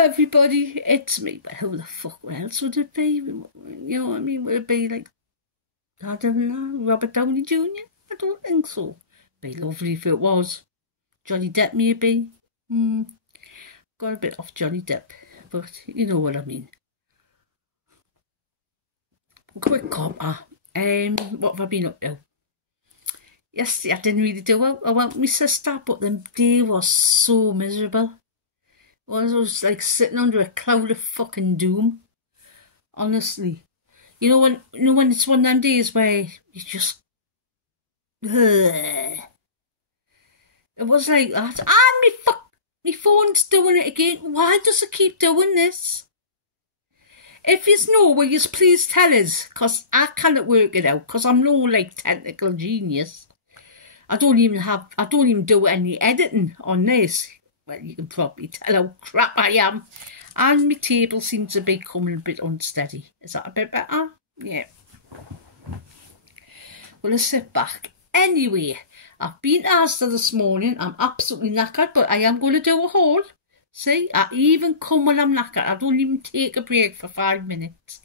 everybody, it's me. But who the fuck else would it be? You know what I mean? Would it be like, I don't know, Robert Downey Jr.? I don't think so. It'd be lovely if it was. Johnny Depp maybe. Got a bit off Johnny Depp, but you know what I mean. Quick copper. What have I been up to? Yesterday I didn't really do it. I went with my sister, but the day was so miserable. I was like sitting under a cloud of fucking doom. Honestly. You know when it's one of them days where you just it was like that. And my phone's doing it again. Why does it keep doing this? If you know, will you please tell us? Because I cannot work it out. Because I'm no like technical genius. I don't even do any editing on this. Well, you can probably tell how crap I am. And my table seems to be coming a bit unsteady. Is that a bit better? Yeah. Well, let's sit back. Anyway, I've been to Asda this morning. I'm absolutely knackered, but I am going to do a haul. See, I even come when I'm knackered. I don't even take a break for 5 minutes.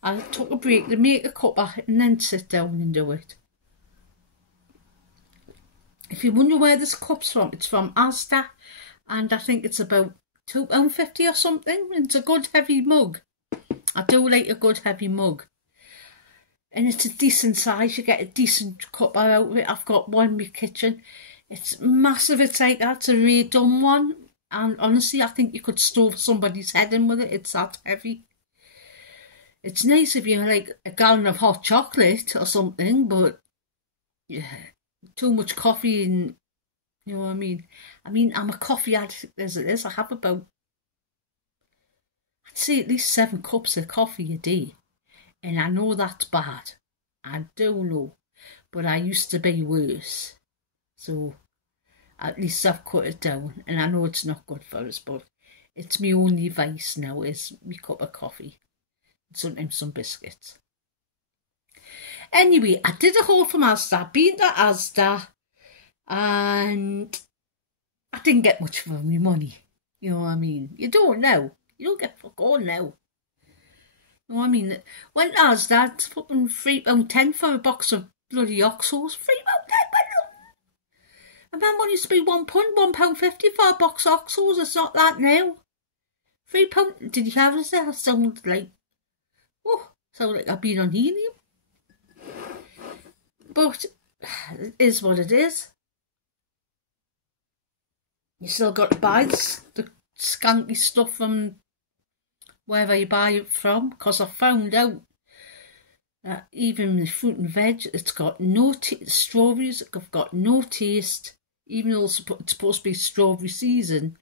I took a break to make a cuppa and then sit down and do it. If you wonder where this cup's from, it's from Asda. And I think it's about £2.50 or something. It's a good heavy mug. I do like a good heavy mug. And it's a decent size. You get a decent cuppa out of it. I've got one in my kitchen. It's massive. It's like that. It's a really done one. And honestly, I think you could stuff somebody's head in with it. It's that heavy. It's nice if you like a gallon of hot chocolate or something, but yeah, too much coffee and, you know what I mean? I'm a coffee addict as it is. I have about, I'd say at least 7 cups of coffee a day. And I know that's bad. I do know. But I used to be worse. So at least I've cut it down. And I know it's not good for us, but it's my only vice now is my cup of coffee. And sometimes some biscuits. Anyway, I did a haul from Asda. I've been to Asda. And I didn't get much for my money. You know what I mean? You don't know. You don't get fuck all now. You know what I mean? Went to Asda, it's fucking £3.10 for a box of bloody Oxos. £3.10, and my money used to be £1.50 for a box of Oxos. It's not that now. £3. Did you have us there? I sound like I've been on helium. But it is what it is. You still got to buy the skanky stuff from wherever you buy it from, because I found out that even the fruit and veg, it's got no strawberries have got no taste, even though it's supposed to be strawberry season.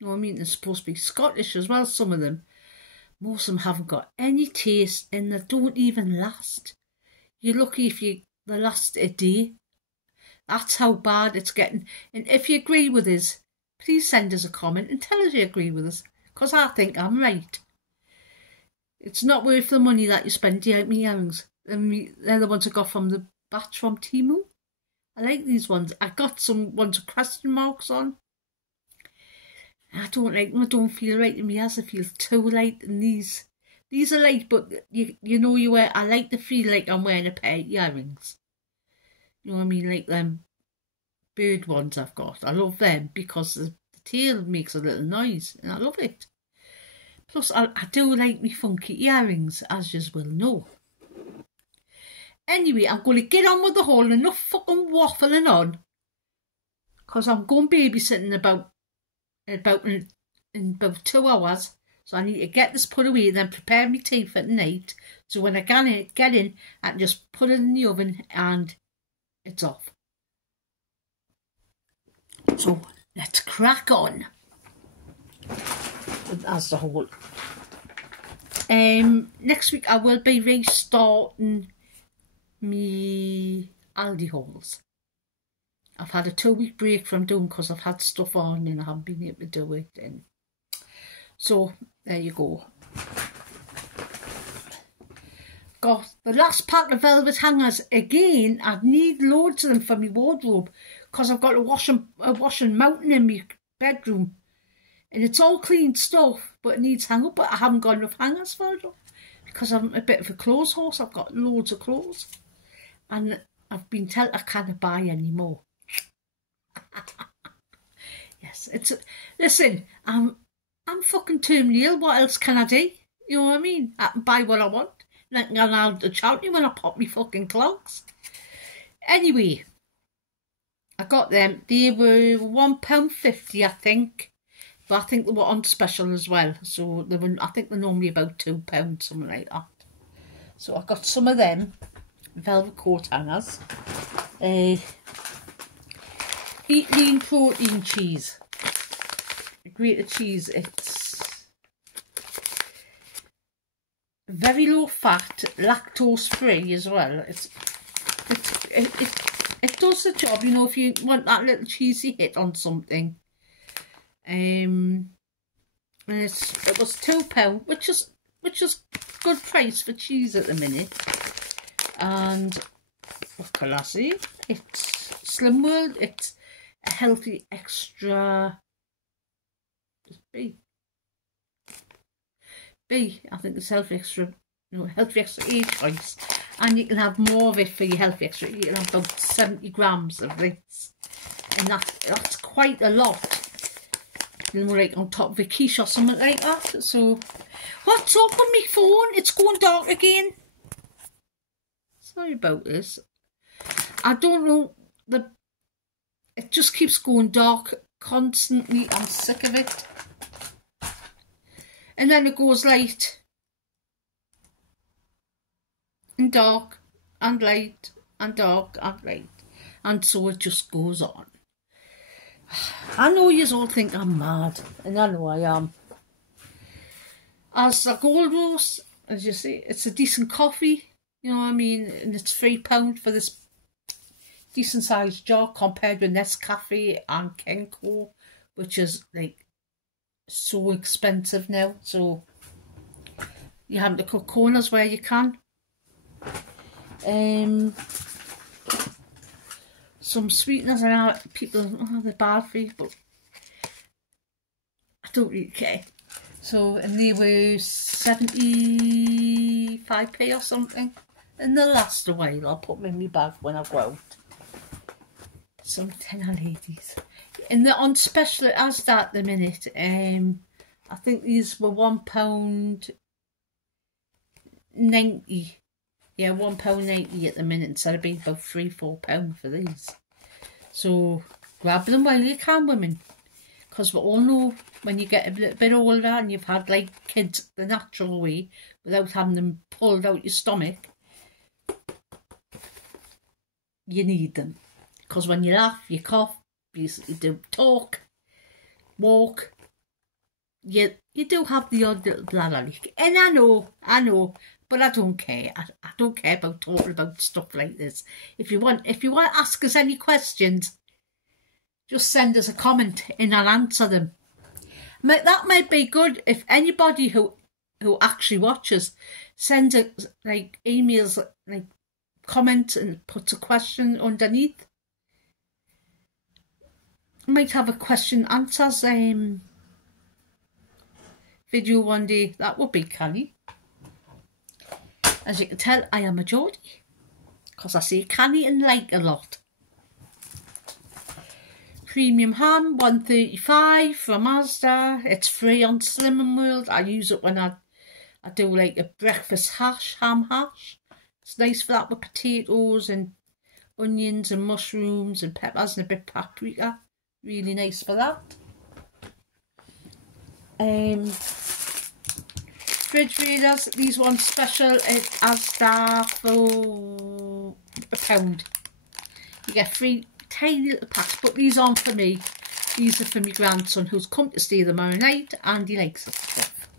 You know what I mean? They're supposed to be Scottish as well, some of them. Most of them haven't got any taste and they don't even last. You're lucky if they last a day. That's how bad it's getting. And if you agree with us, please send us a comment and tell us you agree with us. Because I think I'm right. It's not worth the money that you spend to get me earrings. They're the ones I got from the batch from Temu. I like these ones. I got some ones with question marks on. I don't like them. I don't feel right in my ass. I feel too light. And these are light, but you know you wear. I like to feel like I'm wearing a pair of earrings. You know what I mean? Like them bird ones I've got. I love them because the tail makes a little noise and I love it. Plus I do like me funky earrings, as you will know. Anyway, I'm going to get on with the haul. Enough fucking waffling on. Because I'm going babysitting in about 2 hours. So I need to get this put away and then prepare my tea for tonight. So when I get in, I can just put it in the oven and it's off. So let's crack on. That's the whole. Next week I will be restarting me Aldi hauls. I've had a 2-week break from doing because I've had stuff on and I haven't been able to do it. And so there you go. Got the last pack of velvet hangers again. I need loads of them for my wardrobe because I've got a washing mountain in my bedroom. And it's all clean stuff, but it needs hang up. But I haven't got enough hangers for it because I'm a bit of a clothes horse. I've got loads of clothes. And I've been told I can't buy any more. Yes, listen, I'm fucking terminally ill. What else can I do? You know what I mean? I can buy what I want. And I can go out to charity when I pop me fucking clogs. Anyway, I got them. They were £1.50, I think. But I think they were on special as well. So they were, I think they're normally about £2, something like that. So I got some of them velvet coat hangers. Eat lean protein cheese. Grated cheese. It's very low fat, lactose free as well. It does the job, you know, if you want that little cheesy hit on something. And it was £2, which is good price for cheese at the minute. And what can I say? It's Slim World. It's a healthy extra. B. I think it's healthy extra. No, healthy extra A choice, and you can have more of it for your healthy extra. You can have about 70 grams of this, and that's quite a lot. And we're like on top of a quiche or something like that. So, what's up with my phone? It's going dark again. Sorry about this. I don't know. It just keeps going dark constantly. I'm sick of it. And then it goes light and dark and light and dark and light. And so it just goes on. I know you all think I'm mad, and I know I am. As a gold roast, as you see, it's a decent coffee, you know what I mean, and it's £3 for this decent sized jar compared with Nescafe and Kenco, which is like so expensive now. So you have to cut corners where you can. Some sweeteners, and people, they're bad for you, but I don't really care. So, and they were 75p or something, and they'll last a while. I'll put them in my bag when I go out. Some tenner ladies, and they're on special at Asda at the minute. I think these were £1.90. Yeah, £1.90 at the minute, instead of being about £3–4 for these. So grab them while you can, women, because we all know when you get a little bit older and you've had like kids the natural way without having them pulled out your stomach, you need them. Because when you laugh, you cough, you do talk, walk, you do have the odd little bladder leak. And I know, but I don't care. I don't care about talking about stuff like this. If you want to ask us any questions, just send us a comment and I'll answer them. That might be good if anybody who actually watches sends it, like emails, like comment and puts a question underneath. I might have a question answers video one day. That would be canny. As you can tell, I am a Geordie, because I say canny and like a lot. Premium ham, £1.35 from Asda. It's free on Slim World. I use it when I do like a breakfast ham hash. It's nice for that with potatoes and onions and mushrooms and peppers and a bit of paprika. Really nice for that. Refrigerators, these ones special at Asda for £1. You get 3 tiny little packs, but these aren't for me. These are for my grandson who's come to stay tomorrow night and he likes it stuff.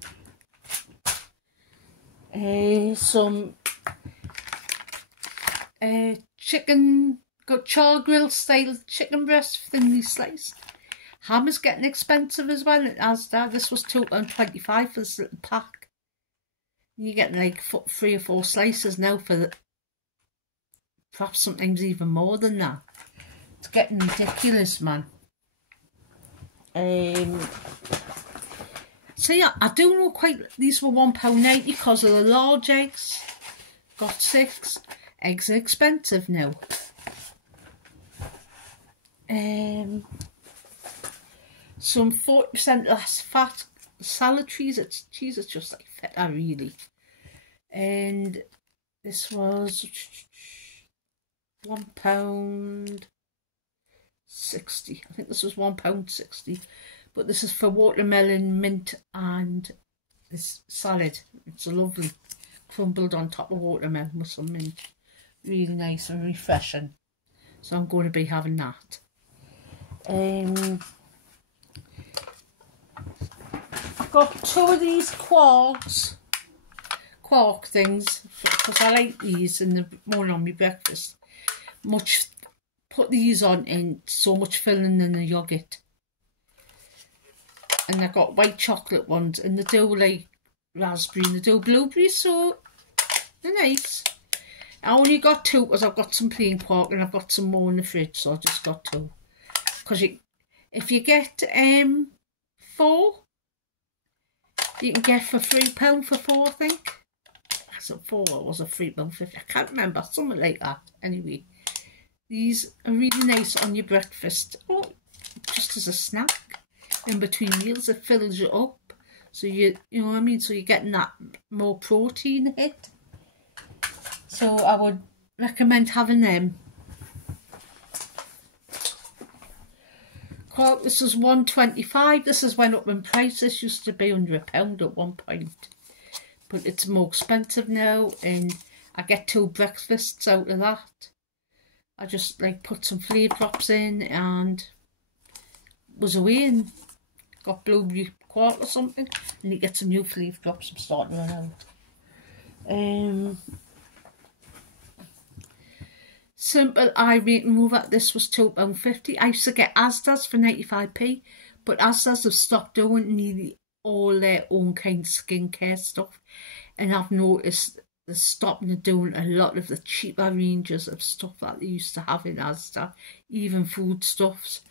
Some chicken, got char grill style chicken breast, thinly sliced. Ham is getting expensive as well at Asda. This was £2.25 for this little pack. You're getting like 3 or 4 slices now for perhaps sometimes even more than that. It's getting ridiculous, man. So yeah, I do know quite, these were £1.90 because of the large eggs. Got 6. Eggs are expensive now. Some 40% less fat. Salad cheese, it's just like feta really. And this was £1.60. I think this was £1.60. But this is for watermelon, mint and this salad. It's a lovely crumbled on top of watermelon with some mint. Really nice and refreshing. So I'm going to be having that. I've got 2 of these quark things because I like these in the morning on my breakfast. Put these on and so much filling in the yoghurt. And I've got white chocolate ones and they do like raspberry and they do blueberry, so they're nice. I only got 2 because I've got some plain quark and I've got some more in the fridge, so I just got 2. Because if you get 4, you can get for £3 for 4, I think. Was it 4 or was it £3.50? I can't remember, something like that. Anyway, these are really nice on your breakfast. Oh, just as a snack in between meals, it fills you up. So you know what I mean? So you're getting that more protein hit. So I would recommend having them. Quark, this is £1.25. This has went up in price. This used to be under £1 at one point. But it's more expensive now and I get 2 breakfasts out of that. I just like put some flavour drops in and was away and got blueberry quark or something, and you get some new flavour drops. I'm starting to run out. Simple eye make remover. This was £2.50. I used to get Asda's for 95p, but Asda's have stopped doing nearly all their own kind of skincare stuff, and I've noticed they're stopping doing a lot of the cheaper ranges of stuff that they used to have in Asda, even foodstuffs.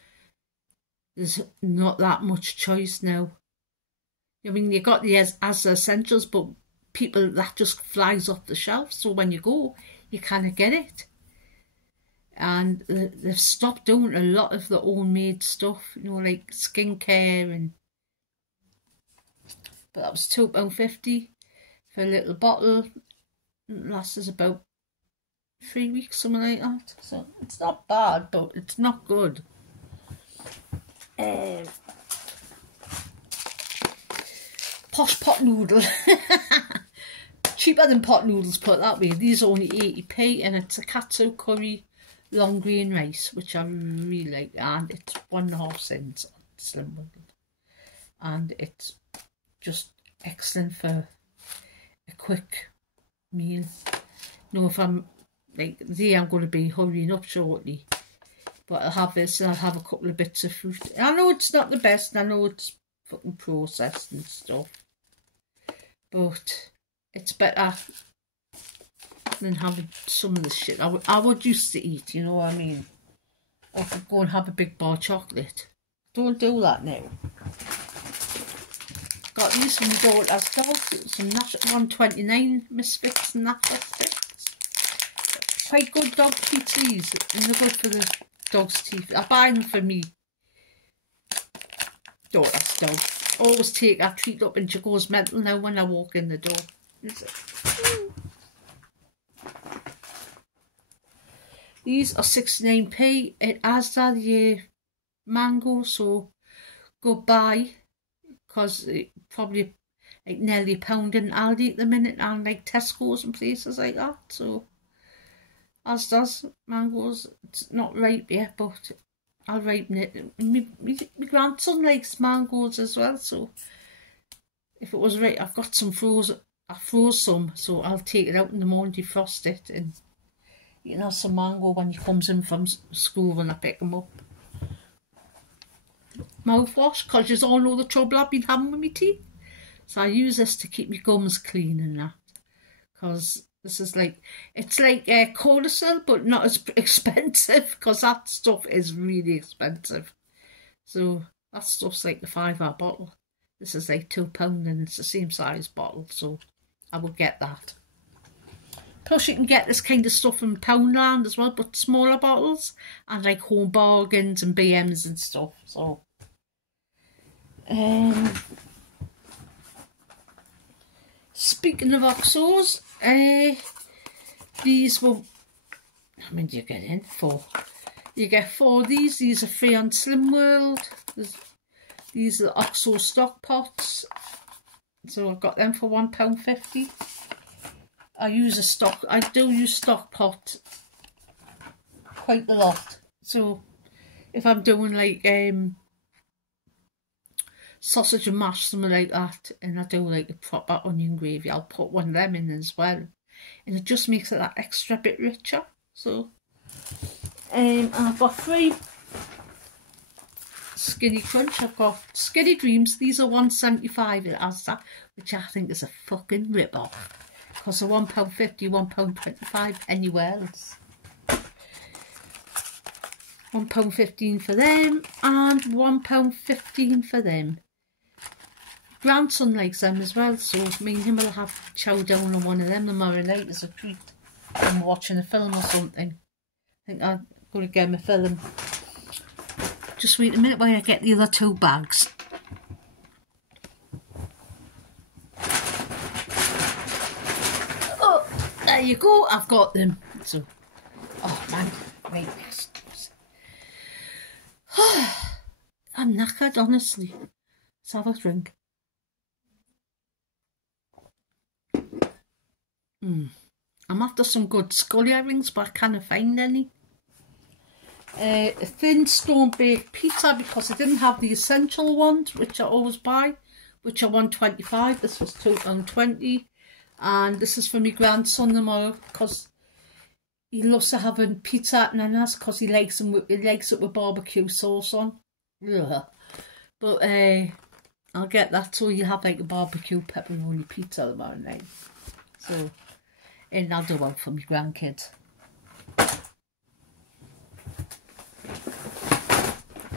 There's not that much choice now. I mean, you got the Asda Essentials, but people, that just flies off the shelf, so when you go, you kind of get it. And they've stopped doing a lot of the own made stuff, you know, like skincare and... But that was £2.50 for a little bottle. It lasts about 3 weeks, something like that. So it's not bad, but it's not good. Posh pot noodle. Cheaper than pot noodles, put it that way. These are only 80p and it's a katsu curry long grain rice, which I really like, and it's 1.5 cents on Slim Bundle. And it's just excellent for a quick meal. You know, if I'm like I'm going to be hurrying up shortly, but I'll have this and I'll have a couple of bits of fruit. I know it's not the best, I know it's fucking processed and stuff, but it's better than having some of the shit I would used to eat, you know what I mean? Or go and have a big bar of chocolate. Don't do that now. Got these from my daughter's dogs, some 129 Misfits and that sticks. Quite good dog treats these, and they're good for the dog's teeth. I buy them for me daughter's dog. Always take her treat up and she goes mental now when I walk in the door. These are 69p. It has the mango, so go buy, because it probably like nearly £1 in Aldi at the minute, and like Tesco's and places like that. So as does mangoes. It's not ripe yet, but I'll ripen it. My grandson likes mangoes as well, so if it was right, I've got some frozen. I froze some, so I'll take it out in the morning, defrost it, and you can have some mango when he comes in from school when I pick him up. Mouthwash, because you all know the trouble I've been having with my teeth. So I use this to keep my gums clean and that. Because this is like, it's like Cordyceps, but not as expensive, because that stuff is really expensive. So that stuff's like the £5 bottle. This is like £2 and it's the same size bottle, so I will get that. Plus you can get this kind of stuff in Poundland as well, but smaller bottles, and like Home Bargains and BMs and stuff. So speaking of Oxos, these will, how many do you get in for? You get 4 of these. These are free on Slim World. These are the Oxo stock pots. So I've got them for £1.50. I do use stock pot quite a lot. So if I'm doing like sausage and mash, something like that, and I do like a proper onion gravy, I'll put one of them in as well. And it just makes it that extra bit richer. So and I've got 3 Skinny Crunch. I've got Skinny Dreams. These are £1.75 at Asda, which I think is a fucking rip-off. Because they're £1.50, £1.25 anywhere else. £1.15 for them and £1.15 for them. Grandson likes them as well, so me and him will have chow down on one of them tomorrow night as a treat. I'm watching a film or something. I think I'm going to get him a film. Just wait a minute while I get the other 2 bags. Oh, there you go, I've got them. So, oh man, wait. I'm knackered, honestly. Let's have a drink. I'm after some good skull earrings, but I can't find any. A thin stone baked pizza, because I didn't have the essential ones, which I always buy, which are £1.25. This was £2.20, and this is for my grandson tomorrow, because he loves to have a pizza at Nana's, because he likes it with barbecue sauce on. Ugh. But I'll get that, so you have like a barbecue pepperoni pizza tomorrow night. So, and I'll do one for my grandkids.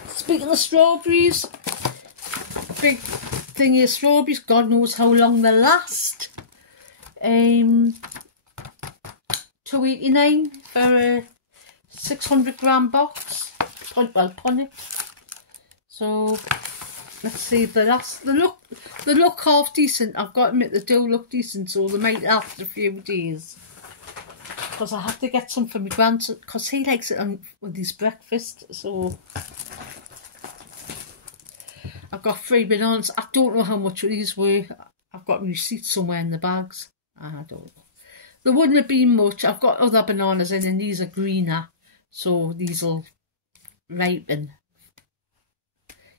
Speaking of strawberries, big thing is strawberries, God knows how long they last. £2.89 for a 600g box. Well, punnet. So let's see if they last. They look half decent. I've got to admit they do look decent, so they might last a few days. Because I have to get some for my grandson, because he likes it with his breakfast. So I've got 3 bananas. I don't know how much these were. I've got receipts somewhere in the bags. I don't know. There wouldn't have been much. I've got other bananas in, and these are greener, so these will ripen.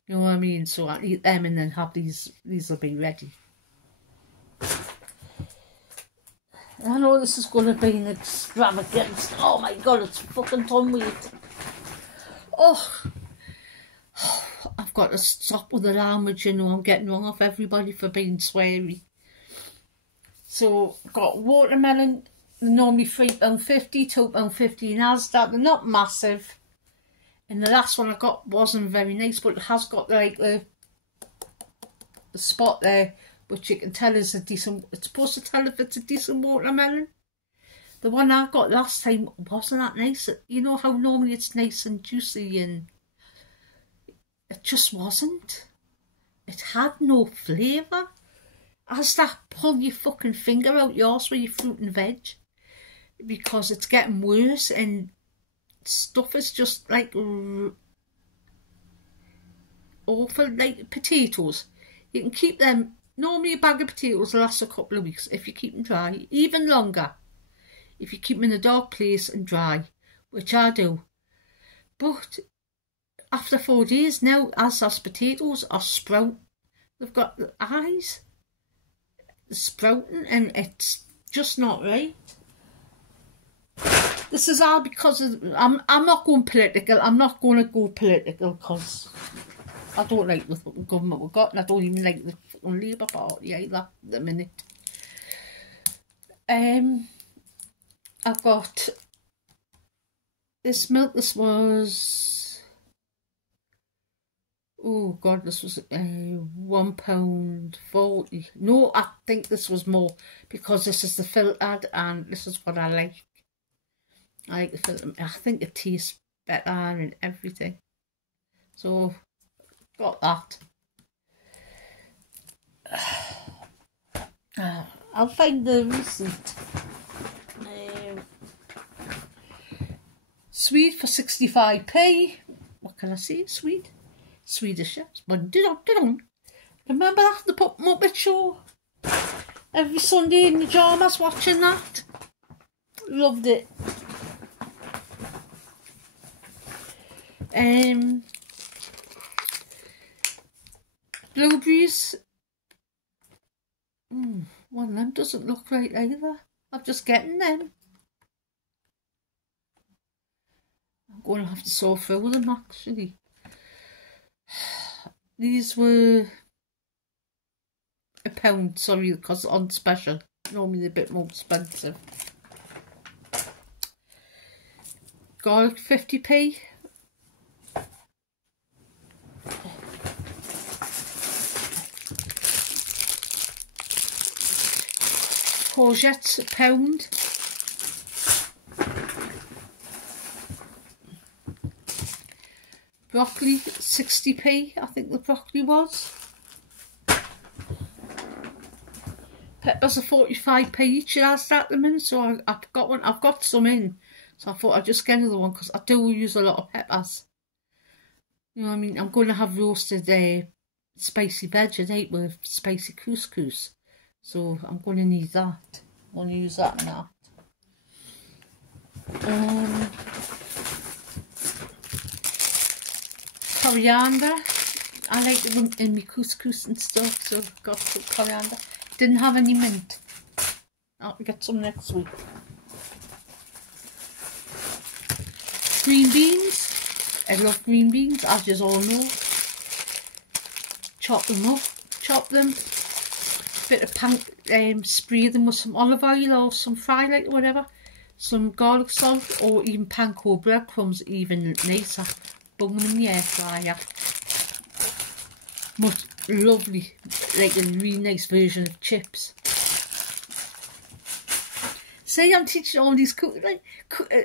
You know what I mean? So I'll eat them and then have these. These will be ready. I know this is going to be an extravagance. Oh my God, it's fucking ton weight. Oh, I've got to stop with the language, you know. I'm getting wrong off everybody for being sweary. So, got watermelon, normally £3.50, £2.50 in Asda. They're not massive. And the last one I got wasn't very nice, but it has got like the spot there, which you can tell is a decent, it's supposed to tell if it's a decent watermelon. The one I got last time wasn't that nice. You know how normally it's nice and juicy, and it just wasn't. It had no flavour. As that, pull your fucking finger out yours with your fruit and veg, because it's getting worse, and stuff is just like awful. Like potatoes, you can keep them. Normally a bag of potatoes lasts a couple of weeks if you keep them dry, even longer if you keep them in a dark place and dry, which I do. But after 4 days now, as those potatoes are sprout, they've got the eyes sprouting, and it's just not right. This is all because of, I'm not going political. I'm not going to go political because I don't like the fucking government we've got, and I don't even like the fucking Labour Party either at the minute. I've got this milk. This was Oh God, this was £1.40. No, I think this was more because this is the filtered and this is what I like. I like the filtered. I think it tastes better and everything. So, got that. I'll find the receipt. Swede for 65p. What can I say? Swede? Swedish chefs. Remember that? The Muppet Show? Every Sunday in the pyjamas watching that. Loved it. Blueberries. One of them doesn't look right either. I'm just getting them. I'm going to have to saw through them actually. These were £1, sorry, because on special. Normally they're a bit more expensive. Garlic 50p. Courgettes £1. Broccoli 60p, I think the broccoli was. Peppers are 45p each at Asda at the minute, so I've got one. I've got some in, so I thought I'd just get another one because I do use a lot of peppers. You know what I mean? I'm going to have roasted spicy veg tonight with spicy couscous, so I'm going to need that. I'm going to use that and that. Coriander. I like them in my couscous and stuff, so I've got some coriander. Didn't have any mint. I'll get some next week. Green beans. I love green beans, as you all know. Chop them up. Chop them. Bit of spray them with some olive oil or some fry light or whatever. Some garlic salt or even panko breadcrumbs, even nicer. Bung them in the air fryer. Much lovely, like a really nice version of chips. See, I'm teaching all these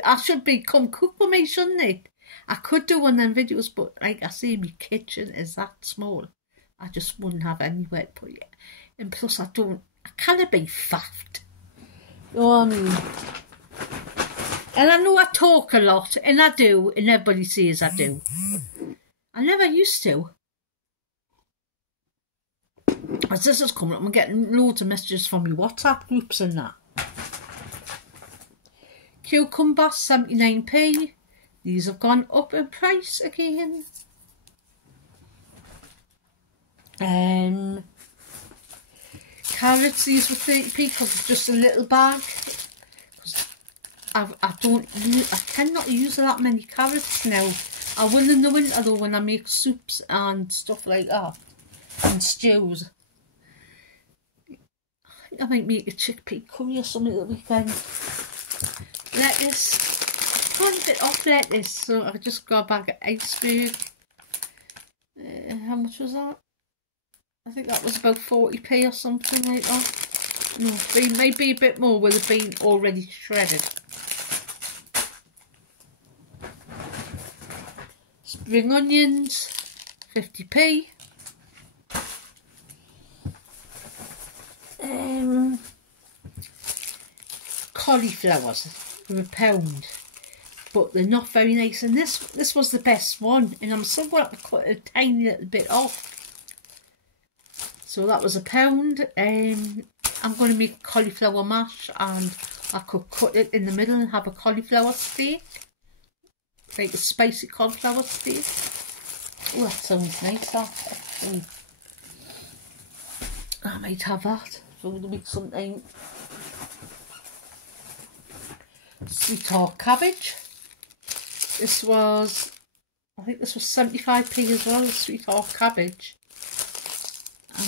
I should become cook for me, shouldn't I? I could do one of them videos, but like I say, my kitchen is that small. I just wouldn't have anywhere to put it. And plus, I can't be faffed. You know what I mean? And I know I talk a lot, and I do, and everybody says I do. I never used to. As this is coming up, I'm getting loads of messages from your WhatsApp groups and that. Cucumber, 79p. These have gone up in price again. Carrots, these were 30p because it's just a little bag. I tend not to use that many carrots now. I will in the winter though when I make soups and stuff like that. And stews. I think I might make a chickpea curry or something at the weekend. Lettuce. I've got a bit off lettuce, so I just got a bag of iceberg. How much was that? I think that was about 40p or something like that. No, it may be a bit more with it being already shredded. Spring onions, 50p. Cauliflowers for £1, but they're not very nice. And this was the best one, and I'm still going to cut a tiny little bit off. So that was £1. I'm going to make cauliflower mash, and I could cut it in the middle and have a cauliflower steak, like a spicy cauliflower steak. Oh, that sounds nice. That actually, I might have that for the week sometime. Sweetheart cabbage. This was, I think this was 75p as well, sweetheart cabbage.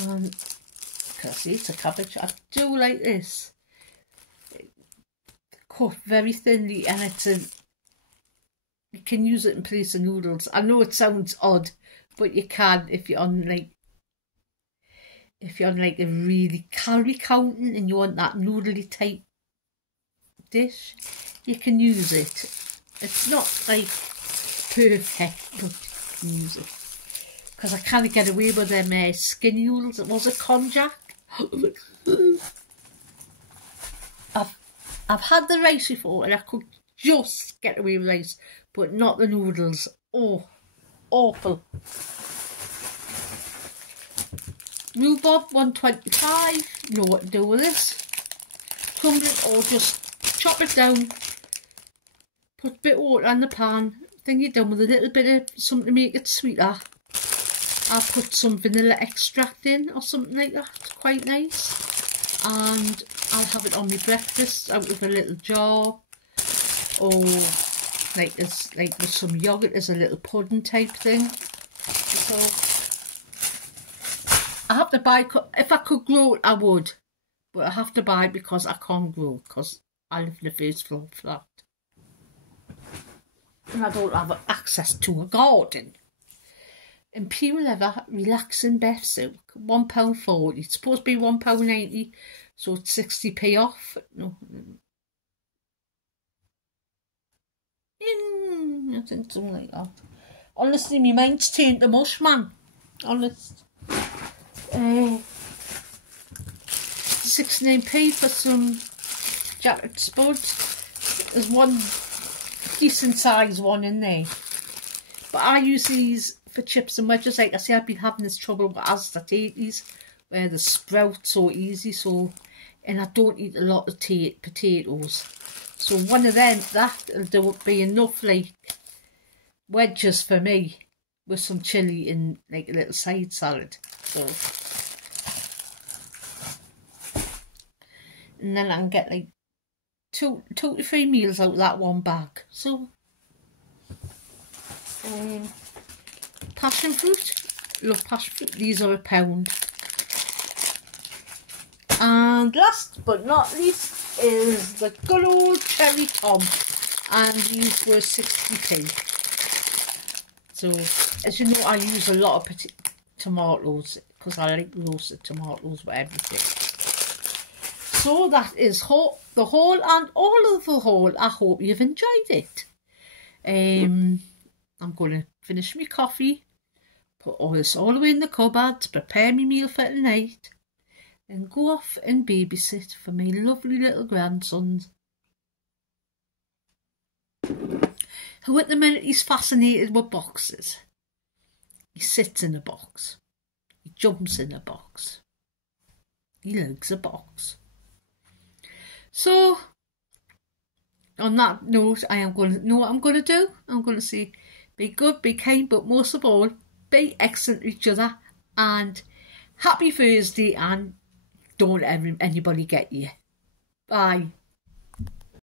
And can I see it's a cabbage? I do like this. Cut very thinly, and you can use it in place of noodles. I know it sounds odd, but you can if you're on like a really calorie counting and you want that noodly type dish, you can use it. It's not like perfect, but you can use it. Because I can't get away with them skinny noodles. It was a konjac. I've had the rice before and I could just get away with rice, but not the noodles. Oh, awful. Rhubarb 125. You know what to do with this. Crumble it or just chop it down. Put a bit of water in the pan. Then you're done with a little bit of something to make it sweeter. I'll put some vanilla extract in or something like that. It's quite nice. And I'll have it on my breakfast out of a little jar. Or like with some yoghurt as a little pudding type thing. So I have to buy, if I could grow it I would. But I have to buy it because I can't grow because I live in a first floor flat. And I don't have access to a garden. Imperial Leather Relaxing Beef Soup, £1.40. It's supposed to be £1.90, so it's 60p off. No, I think something like that. Honestly, my mind's turned to mush, man. Honest. 69p for some jacket spuds. There's one decent sized one in there. But I use these for chips and wedges. Like I say, I've been having this trouble with Asda tatties where they sprout so easy. So, and I don't eat a lot of potatoes. So one of them, that'll be enough like wedges for me with some chilli and like a little side salad. So, and then I can get like two to three meals out of that one bag. So, passion fruit. Love passion fruit. These are £1. And last but not least is the good old cherry tom, and these were 60p. So as you know, I use a lot of tomatoes because I like roasted tomatoes with everything. So that is the haul and all of the haul. I hope you've enjoyed it. I'm going to finish my coffee, put all this all away in the cupboard to prepare my meal for tonight, and go off and babysit for my lovely little grandsons, who at the minute he's fascinated with boxes. He sits in a box, he jumps in a box, he likes a box. So on that note, I am going to know what I'm going to do. I'm going to say be good, be kind, but most of all be excellent to each other, and happy Thursday, and don't let anybody get you. Bye.